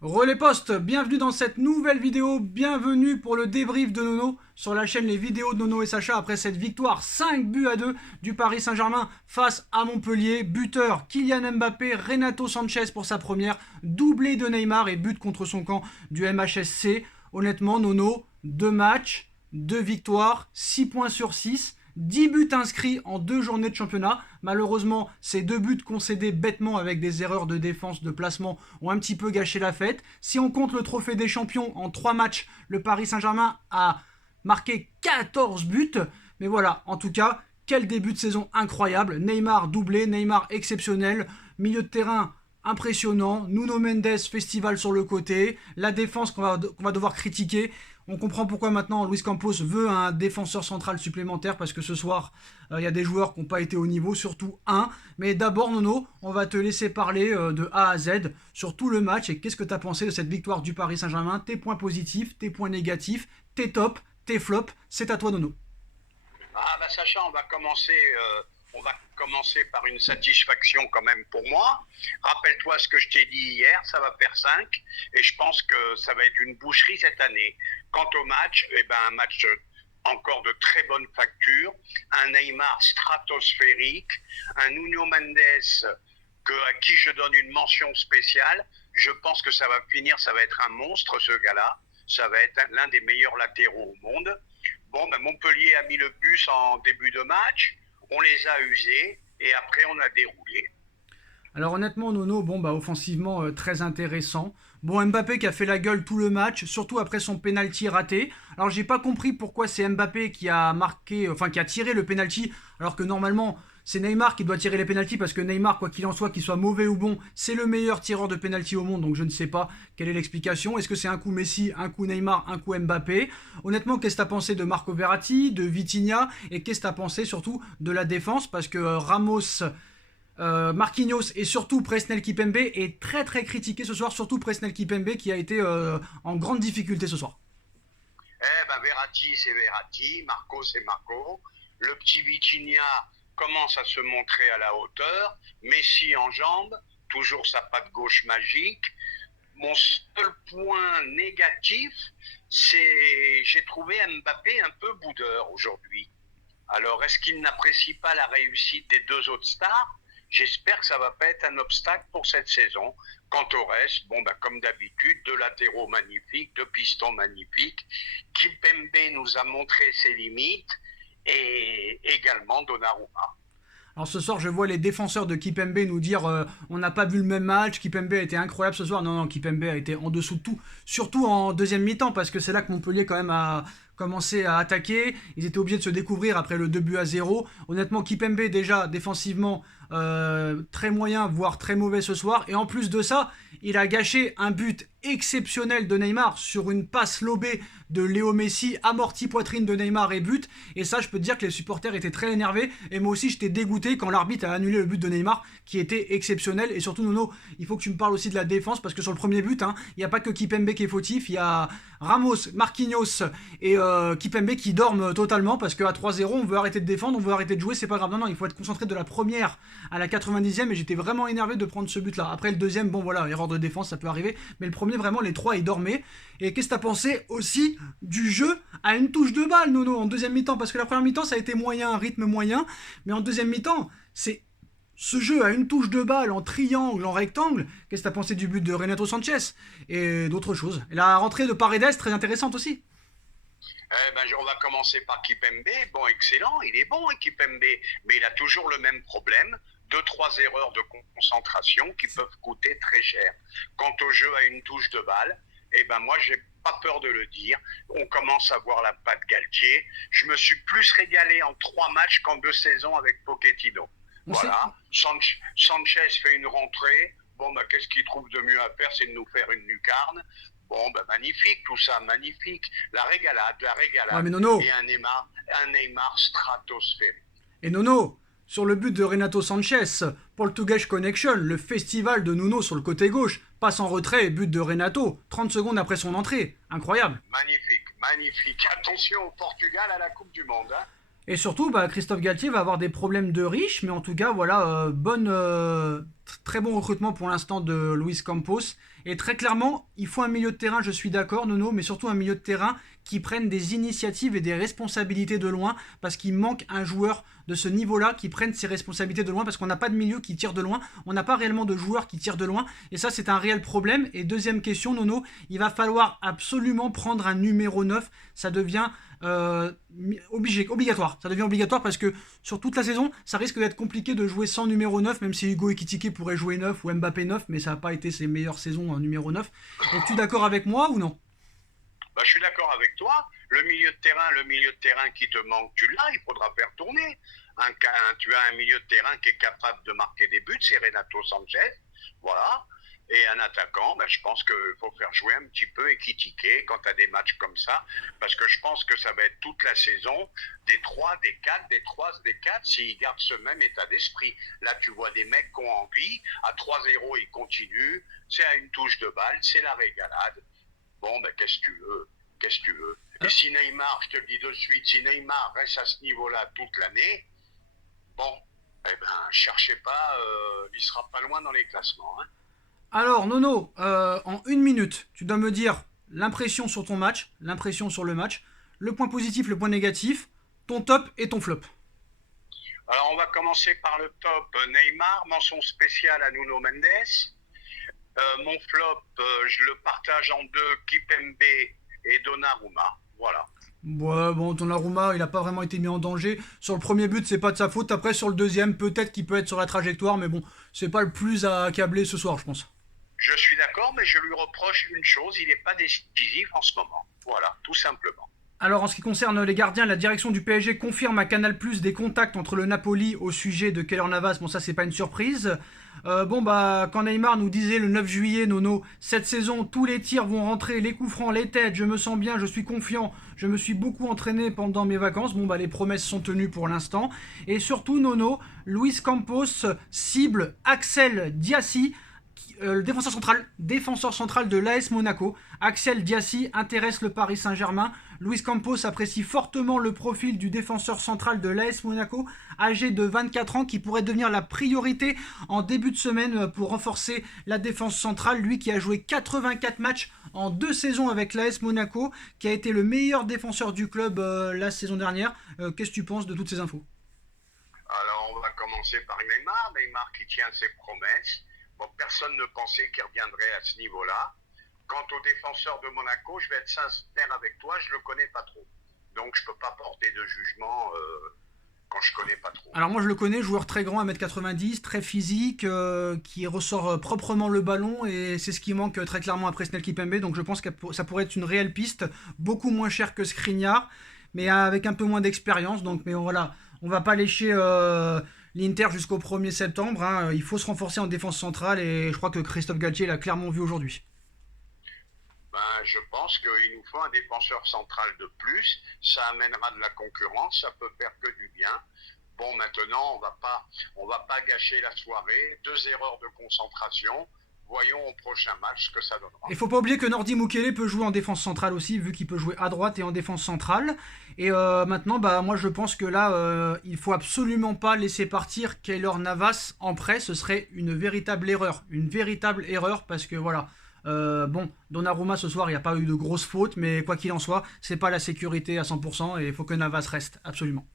Relais Post, bienvenue dans cette nouvelle vidéo, bienvenue pour le débrief de Nono sur la chaîne Les Vidéos de Nono et Sacha après cette victoire 5-2 du Paris Saint-Germain face à Montpellier. Buteur Kylian Mbappé, Renato Sanchez pour sa première, doublé de Neymar et but contre son camp du MHSC. Honnêtement Nono, 2 matchs, 2 victoires, 6 points sur 6. 10 buts inscrits en 2 journées de championnat. Malheureusement, ces 2 buts concédés bêtement avec des erreurs de défense, de placement, ont un petit peu gâché la fête. Si on compte le trophée des champions en 3 matchs, le Paris Saint-Germain a marqué 14 buts. Mais voilà, en tout cas, quel début de saison incroyable. Neymar doublé, Neymar exceptionnel, milieu de terrain impressionnant, Nuno Mendes festival sur le côté, la défense qu'on va devoir critiquer. On comprend pourquoi maintenant Luis Campos veut un défenseur central supplémentaire parce que ce soir, il y a des joueurs qui n'ont pas été au niveau, surtout un. Mais d'abord, Nono, on va te laisser parler de A à Z sur tout le match et qu'est-ce que tu as pensé de cette victoire du Paris Saint-Germain, tes points positifs, tes points négatifs, tes tops, tes flops. C'est à toi, Nono. Sacha, on va commencer par une satisfaction quand même pour moi. Rappelle-toi ce que je t'ai dit hier, ça va faire 5 et je pense que ça va être une boucherie cette année. Quant au match, un match encore de très bonne facture, un Neymar stratosphérique, un Nuno Mendes à qui je donne une mention spéciale. Je pense que ça va finir, ça va être un monstre ce gars-là, ça va être l'un des meilleurs latéraux au monde. Montpellier a mis le bus en début de match, on les a usés et après on a déroulé. Alors honnêtement, Nono, offensivement, très intéressant. Bon, Mbappé qui a fait la gueule tout le match, surtout après son penalty raté. Alors j'ai pas compris pourquoi c'est Mbappé qui a marqué, qui a tiré le penalty, alors que normalement c'est Neymar qui doit tirer les penalties parce que Neymar, quoi qu'il en soit, qu'il soit mauvais ou bon, c'est le meilleur tireur de penalty au monde. Donc je ne sais pas quelle est l'explication. Est-ce que c'est un coup Messi, un coup Neymar, un coup Mbappé? Honnêtement, qu'est-ce que t'as pensé de Marco Verratti, de Vitinha et qu'est-ce que t'as pensé surtout de la défense parce que Ramos, Marquinhos et surtout Presnel Kipembe est très très critiqué ce soir, surtout Presnel Kipembe qui a été en grande difficulté ce soir. Verratti c'est Verratti, Marco c'est Marco. Le petit Vitinha commence à se montrer à la hauteur. Messi en jambes, toujours sa patte gauche magique. Mon seul point négatif, c'est j'ai trouvé Mbappé un peu boudeur aujourd'hui. Alors, est-ce qu'il n'apprécie pas la réussite des 2 autres stars? J'espère que ça ne va pas être un obstacle pour cette saison. Quant au reste, comme d'habitude, 2 latéraux magnifiques, 2 pistons magnifiques. Kimpembe nous a montré ses limites et également Donnarumma. Alors ce soir, je vois les défenseurs de Kipembe nous dire on n'a pas vu le même match, Kipembe a été incroyable ce soir. Non, non, Kipembe a été en dessous de tout, surtout en deuxième mi-temps, parce que c'est là que Montpellier quand même a commencé à attaquer. Ils étaient obligés de se découvrir après le 2-0. Honnêtement, Kipembe déjà défensivement très moyen, voire très mauvais ce soir. Et en plus de ça, il a gâché un but exceptionnel de Neymar sur une passe lobée de Léo Messi, amorti poitrine de Neymar et but. Et ça, je peux te dire que les supporters étaient très énervés. Et moi aussi, j'étais dégoûté quand l'arbitre a annulé le but de Neymar, qui était exceptionnel. Et surtout, Nono, il faut que tu me parles aussi de la défense, parce que sur le premier but, il n'y a pas que Kipembe qui est fautif. Il y a Ramos, Marquinhos et Kipembe qui dorment totalement, parce qu'à 3-0, on veut arrêter de défendre, on veut arrêter de jouer. C'est pas grave. Non, non, il faut être concentré de la première à la 90e. Et j'étais vraiment énervé de prendre ce but-là. Après, le deuxième, erreur de défense, ça peut arriver. Mais le premier, vraiment, les trois, ils dormaient. Et qu'est-ce que t'as pensé aussi du jeu à une touche de balle, Nono, en deuxième mi-temps? Parce que la première mi-temps, ça a été moyen, un rythme moyen. Mais en deuxième mi-temps, c'est ce jeu à une touche de balle, en triangle, en rectangle. Qu'est-ce que t'as pensé du but de Renato Sanchez et d'autres choses? Et la rentrée de Paredes, très intéressante aussi. On va commencer par Kipembe. Bon, excellent, il est bon, Kipembe, mais il a toujours le même problème. 2-3 erreurs de concentration qui peuvent coûter très cher. Quant au jeu à une touche de balle, moi, j'ai pas peur de le dire. On commence à voir la patte Galtier. Je me suis plus régalé en 3 matchs qu'en 2 saisons avec Pochettino. Voilà. Sanchez fait une rentrée. Qu'est-ce qu'il trouve de mieux à faire? C'est de nous faire une lucarne. Magnifique, tout ça, magnifique. La régalade. Ouais, mais Nono. Et un Neymar stratosphérique. Et Nono, sur le but de Renato Sanchez, Portuguese Connection, le festival de Nuno sur le côté gauche, passe en retrait, but de Renato, 30 secondes après son entrée. Incroyable. Magnifique. Attention au Portugal à la Coupe du Monde. Et surtout, Christophe Galtier va avoir des problèmes de riches, mais en tout cas, très bon recrutement pour l'instant de Luis Campos. Et très clairement, il faut un milieu de terrain, je suis d'accord, Nono, mais surtout un milieu de terrain qui prenne des initiatives et des responsabilités de loin, parce qu'il manque un joueur de ce niveau-là qui prenne ses responsabilités de loin, parce qu'on n'a pas de milieu qui tire de loin, on n'a pas réellement de joueurs qui tirent de loin, et ça c'est un réel problème. Et deuxième question, Nono, il va falloir absolument prendre un numéro 9, ça devient obligatoire. Ça devient obligatoire parce que sur toute la saison, ça risque d'être compliqué de jouer sans numéro 9, même si Hugo Ekitike pourrait jouer 9 ou Mbappé 9, mais ça n'a pas été ses meilleures saisons en numéro 9. Es-tu d'accord avec moi ou non? Bah, je suis d'accord avec toi. Le milieu de terrain qui te manque, tu l'as, il faudra faire tourner. Tu as un milieu de terrain qui est capable de marquer des buts, c'est Renato Sanchez. Voilà. Et un attaquant, ben, je pense qu'il faut faire jouer un petit peu Ekitike quand tu as des matchs comme ça, parce que je pense que ça va être toute la saison, des 3, des 4, des 3, des 4, s'ils gardent ce même état d'esprit. Là, tu vois des mecs qui ont envie, à 3-0, ils continuent, c'est à une touche de balle, c'est la régalade. Bon, ben, qu'est-ce que tu veux? Qu'est-ce que tu veux? Et si Neymar, je te le dis de suite, si Neymar reste à ce niveau-là toute l'année, bon, eh ben, cherchez pas, il sera pas loin dans les classements, hein. Alors, Nono, en une minute, tu dois me dire l'impression sur ton match, l'impression sur le match, le point positif, le point négatif, ton top et ton flop. Alors, on va commencer par le top. Neymar, mention spéciale à Nuno Mendes. Mon flop, je le partage en deux, Kipembe et Donnarumma. Voilà. Ouais, bon, Donnarumma, il n'a pas vraiment été mis en danger. Sur le premier but, c'est pas de sa faute. Après, sur le deuxième, peut-être qu'il peut être sur la trajectoire, mais bon, c'est pas le plus à accabler ce soir, je pense. Je suis d'accord, mais je lui reproche une chose, il n'est pas décisif en ce moment. Voilà, tout simplement. Alors, en ce qui concerne les gardiens, la direction du PSG confirme à Canal+ des contacts entre le Napoli au sujet de Keylor Navas. Bon, ça, c'est pas une surprise. Quand Neymar nous disait le 9 juillet, Nono, cette saison, tous les tirs vont rentrer, les coups francs, les têtes, je me sens bien, je suis confiant, je me suis beaucoup entraîné pendant mes vacances. Les promesses sont tenues pour l'instant. Et surtout, Nono, Luis Campos cible Axel Diassi, le défenseur central de l'AS Monaco. Axel Diassi intéresse le Paris Saint-Germain. Luis Campos apprécie fortement le profil du défenseur central de l'AS Monaco, âgé de 24 ans, qui pourrait devenir la priorité en début de semaine pour renforcer la défense centrale. Lui qui a joué 84 matchs en 2 saisons avec l'AS Monaco, qui a été le meilleur défenseur du club la saison dernière. Qu'est-ce que tu penses de toutes ces infos? Alors, on va commencer par Neymar. Neymar qui tient ses promesses. Bon, personne ne pensait qu'il reviendrait à ce niveau-là. Quant au défenseur de Monaco, je vais être sincère avec toi, je le connais pas trop. Donc je peux pas porter de jugement quand je connais pas trop. Alors moi je le connais, joueur très grand, 1m90, très physique, qui ressort proprement le ballon, et c'est ce qui manque très clairement après Presnel Kipembe. Donc je pense que ça pourrait être une réelle piste, beaucoup moins cher que Skriniar, mais avec un peu moins d'expérience. Donc mais voilà, on va pas lécher l'Inter jusqu'au 1er septembre, hein. Il faut se renforcer en défense centrale, et je crois que Christophe Galtier l'a clairement vu aujourd'hui. Ben, je pense qu'il nous faut un défenseur central de plus. Ça amènera de la concurrence, ça peut faire que du bien. Bon, maintenant, on va pas gâcher la soirée. 2 erreurs de concentration. Voyons au prochain match ce que ça donnera. Il faut pas oublier que Nordi Mukele peut jouer en défense centrale aussi, vu qu'il peut jouer à droite et en défense centrale. Et maintenant, moi je pense que là, il faut absolument pas laisser partir Keylor Navas en prêt. Ce serait une véritable erreur, parce que voilà. Donnarumma ce soir, il n'y a pas eu de grosses fautes, mais quoi qu'il en soit, c'est pas la sécurité à 100% et il faut que Navas reste, absolument.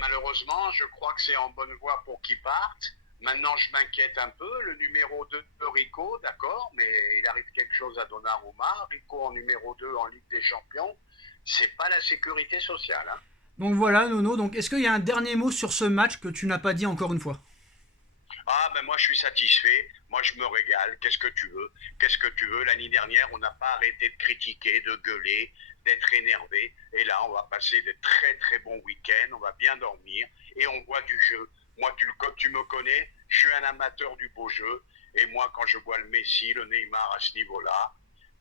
Malheureusement, je crois que c'est en bonne voie pour qu'il parte. Maintenant, je m'inquiète un peu. Le numéro 2, Rico, d'accord, mais il arrive quelque chose à Donnarumma. Rico en numéro 2 en Ligue des Champions, c'est pas la sécurité sociale, hein. Donc voilà, Nono. Donc est-ce qu'il y a un dernier mot sur ce match que tu n'as pas dit encore une fois? Ah ben moi je suis satisfait, moi je me régale, qu'est-ce que tu veux? Qu'est-ce que tu veux? L'année dernière on n'a pas arrêté de critiquer, de gueuler, d'être énervé, et là on va passer de très très bons week-ends, on va bien dormir, et on voit du jeu. Moi comme tu me connais, je suis un amateur du beau jeu, et moi quand je vois le Messi, le Neymar à ce niveau-là,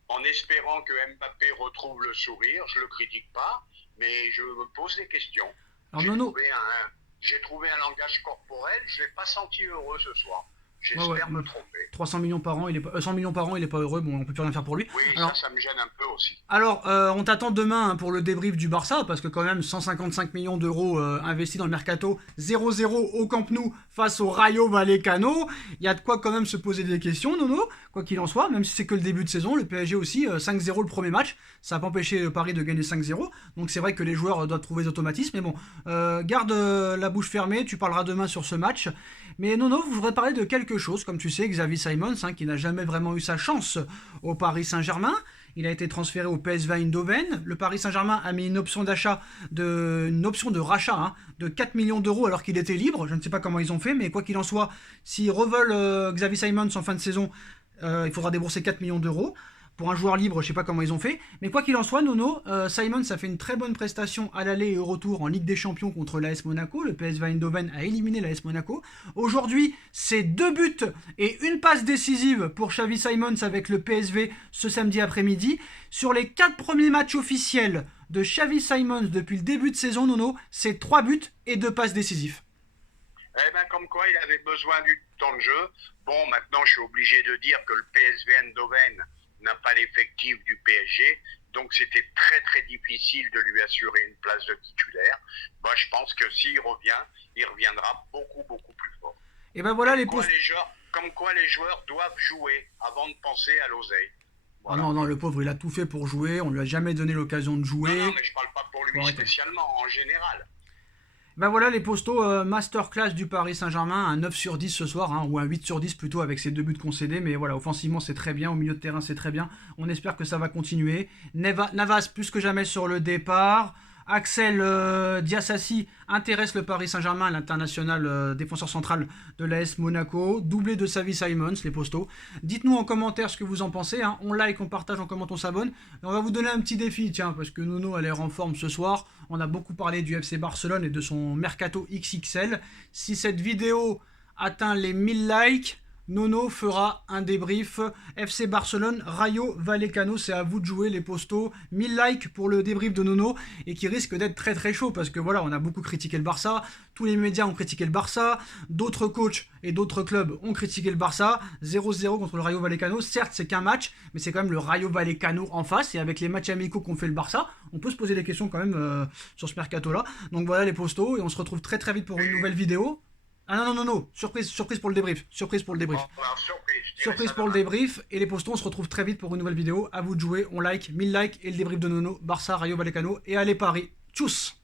en espérant que Mbappé retrouve le sourire, je le critique pas, mais je me pose des questions. Alors J'ai Nono, trouvé un, j'ai trouvé un langage corporel, je ne l'ai pas senti heureux ce soir. J'espère me tromper. 300 millions par an, il est pas, 100 millions par an, il est pas heureux, bon, on peut plus rien faire pour lui. Oui, Alors, ça me gêne un peu aussi. alors, on t'attend demain pour le débrief du Barça, parce que quand même 155 millions d'euros investis dans le mercato, 0-0 au Camp Nou face au Rayo Vallecano. Il y a de quoi quand même se poser des questions, Nono, quoi qu'il en soit, même si c'est que le début de saison. Le PSG aussi, 5-0 le premier match, ça n'a pas empêché Paris de gagner 5-0. Donc c'est vrai que les joueurs doivent trouver des automatismes, mais bon, garde la bouche fermée, tu parleras demain sur ce match. Mais Nono, je voudrais parler de quelque chose, comme tu sais, Xavi Simons, qui n'a jamais vraiment eu sa chance au Paris Saint-Germain. Il a été transféré au PSV Eindhoven. Le Paris Saint-Germain a mis une option de rachat de 4 millions d'euros alors qu'il était libre. Je ne sais pas comment ils ont fait, mais quoi qu'il en soit, s'ils reveulent Xavi Simons en fin de saison, il faudra débourser 4 millions d'euros. Pour un joueur libre, je ne sais pas comment ils ont fait. Mais quoi qu'il en soit, Nono, Simons a fait une très bonne prestation à l'aller et au retour en Ligue des Champions contre l'AS Monaco. Le PSV Eindhoven a éliminé l'AS Monaco. Aujourd'hui, c'est 2 buts et une passe décisive pour Xavi Simons avec le PSV ce samedi après-midi. Sur les 4 premiers matchs officiels de Xavi Simons depuis le début de saison, Nono, c'est 3 buts et 2 passes décisives. Eh ben, comme quoi il avait besoin du temps de jeu. Bon, maintenant, je suis obligé de dire que le PSV Eindhoven n'a pas l'effectif du PSG, donc c'était très très difficile de lui assurer une place de titulaire. Moi, je pense que s'il revient, il reviendra beaucoup beaucoup plus fort. Et ben voilà Comme quoi les joueurs doivent jouer avant de penser à l'oseille. Voilà. Ah non, le pauvre, il a tout fait pour jouer, on lui a jamais donné l'occasion de jouer. Non, mais je parle pas pour lui spécialement, en général. Ben voilà les postos, masterclass du Paris Saint-Germain, un 9 sur 10 ce soir, ou un 8 sur 10 plutôt avec ses 2 buts concédés, mais voilà, offensivement c'est très bien, au milieu de terrain c'est très bien, on espère que ça va continuer. Navas plus que jamais sur le départ, Axel Diassasi intéresse le Paris Saint-Germain, l'international défenseur central de l'AS Monaco, doublé de Xavi Simons, les postos. Dites-nous en commentaire ce que vous en pensez, on like, on partage, on commente, on s'abonne. Et on va vous donner un petit défi, tiens, parce que Nono a l'air en forme ce soir. On a beaucoup parlé du FC Barcelone et de son mercato XXL. Si cette vidéo atteint les 1000 likes, Nono fera un débrief FC Barcelone, Rayo Vallecano. C'est à vous de jouer les postos. 1000 likes pour le débrief de Nono et qui risque d'être très très chaud parce que voilà, on a beaucoup critiqué le Barça. Tous les médias ont critiqué le Barça. D'autres coachs et d'autres clubs ont critiqué le Barça. 0-0 contre le Rayo Vallecano. Certes, c'est qu'un match, mais c'est quand même le Rayo Vallecano en face. Et avec les matchs amicaux qu'ont fait le Barça, on peut se poser des questions quand même sur ce mercato-là. Donc voilà les postos et on se retrouve très très vite pour une nouvelle vidéo. Ah non, surprise pour le débrief. Surprise pour le débrief. Surprise pour le débrief. Et les postons, on se retrouve très vite pour une nouvelle vidéo. À vous de jouer, on like, 1000 likes et le débrief de Nono, Barça, Rayo Vallecano. Et allez Paris. Tchuss.